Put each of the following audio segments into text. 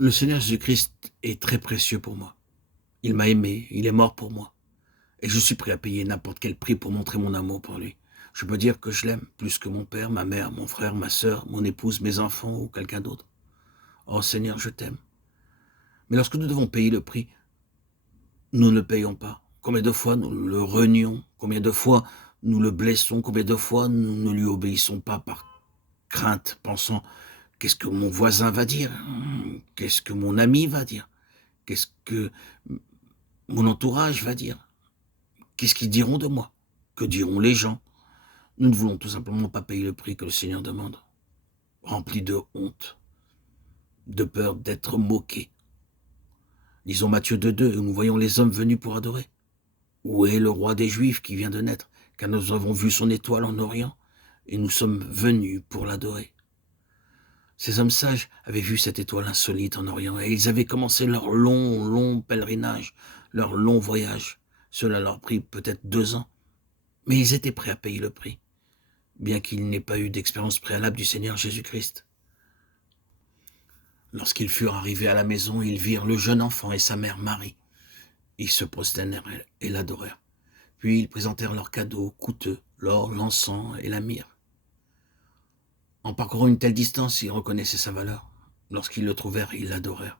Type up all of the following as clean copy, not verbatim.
Le Seigneur Jésus-Christ est très précieux pour moi. Il m'a aimé, il est mort pour moi. Et je suis prêt à payer n'importe quel prix pour montrer mon amour pour lui. Je peux dire que je l'aime plus que mon père, ma mère, mon frère, ma sœur, mon épouse, mes enfants ou quelqu'un d'autre. Oh Seigneur, je t'aime. Mais lorsque nous devons payer le prix, nous ne le payons pas. Combien de fois nous le renions? Combien de fois nous le blessons? Combien de fois nous ne lui obéissons pas par crainte, pensant: qu'est-ce que mon voisin va dire? Qu'est-ce que mon ami va dire? Qu'est-ce que mon entourage va dire? Qu'est-ce qu'ils diront de moi? Que diront les gens? Nous ne voulons tout simplement pas payer le prix que le Seigneur demande, remplis de honte, de peur d'être moqués. Lisons Matthieu 2,2, où nous voyons les hommes venus pour adorer. Où est le roi des Juifs qui vient de naître? Car nous avons vu son étoile en Orient, et nous sommes venus pour l'adorer. Ces hommes sages avaient vu cette étoile insolite en Orient, et ils avaient commencé leur long pèlerinage, leur long voyage. Cela leur prit peut-être 2 ans, mais ils étaient prêts à payer le prix, bien qu'ils n'aient pas eu d'expérience préalable du Seigneur Jésus-Christ. Lorsqu'ils furent arrivés à la maison, ils virent le jeune enfant et sa mère Marie. Ils se prosternèrent et l'adorèrent. Puis ils présentèrent leurs cadeaux coûteux, l'or, l'encens et la myrrhe. En parcourant une telle distance, ils reconnaissaient sa valeur. Lorsqu'ils le trouvèrent, ils l'adorèrent.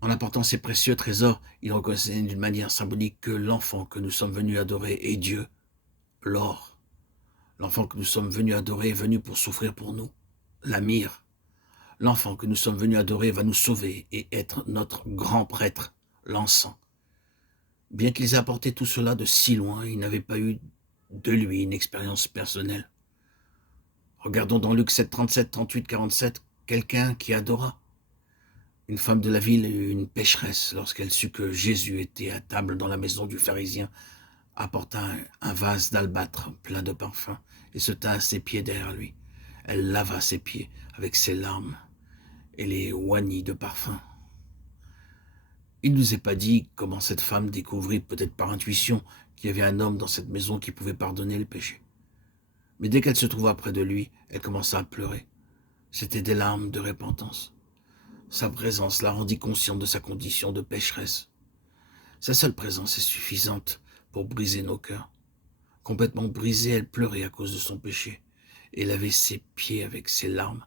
En apportant ces précieux trésors, ils reconnaissaient d'une manière symbolique que l'enfant que nous sommes venus adorer est Dieu, l'or. L'enfant que nous sommes venus adorer est venu pour souffrir pour nous, la myrrhe. L'enfant que nous sommes venus adorer va nous sauver et être notre grand prêtre, l'encens. Bien qu'ils aient apporté tout cela de si loin, ils n'avaient pas eu de lui une expérience personnelle. Regardons dans Luc 7, 37, 38, 47, quelqu'un qui adora. Une femme de la ville, une pécheresse, lorsqu'elle sut que Jésus était à table dans la maison du pharisien, apporta un vase d'albâtre plein de parfums et se tint à ses pieds derrière lui. Elle lava ses pieds avec ses larmes et les oignit de parfum. Il ne nous est pas dit comment cette femme découvrit, peut-être par intuition, qu'il y avait un homme dans cette maison qui pouvait pardonner le péché. Mais dès qu'elle se trouva près de lui, elle commença à pleurer. C'étaient des larmes de repentance. Sa présence la rendit consciente de sa condition de pécheresse. Sa seule présence est suffisante pour briser nos cœurs. Complètement brisée, elle pleurait à cause de son péché et lavait ses pieds avec ses larmes.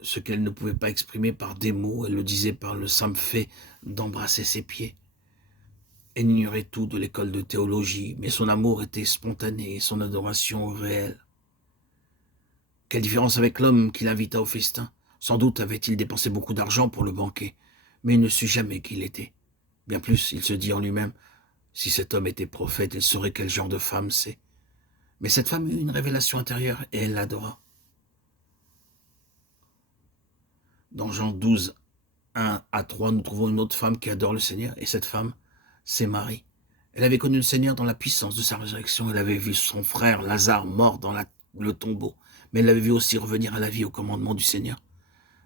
Ce qu'elle ne pouvait pas exprimer par des mots, elle le disait par le simple fait d'embrasser ses pieds. Elle ignorait tout de l'école de théologie, mais son amour était spontané et son adoration réelle. Quelle différence avec l'homme qui l'invita au festin? Sans doute avait-il dépensé beaucoup d'argent pour le banquet, mais il ne sut jamais qui il était. Bien plus, il se dit en lui-même, si cet homme était prophète, il saurait quel genre de femme c'est. Mais cette femme eut une révélation intérieure et elle l'adora. Dans Jean 12, 1 à 3, nous trouvons une autre femme qui adore le Seigneur, et cette femme, c'est Marie. Elle avait connu le Seigneur dans la puissance de sa résurrection, elle avait vu son frère Lazare mort dans le tombeau, mais elle l'avait vu aussi revenir à la vie au commandement du Seigneur.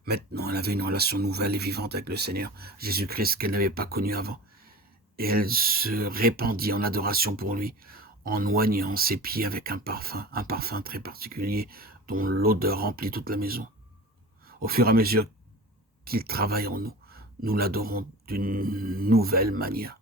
Maintenant, elle avait une relation nouvelle et vivante avec le Seigneur, Jésus-Christ, qu'elle n'avait pas connu avant. Et elle se répandit en adoration pour lui, en oignant ses pieds avec un parfum très particulier, dont l'odeur remplit toute la maison. Au fur et à mesure qu'il travaille en nous, nous l'adorons d'une nouvelle manière.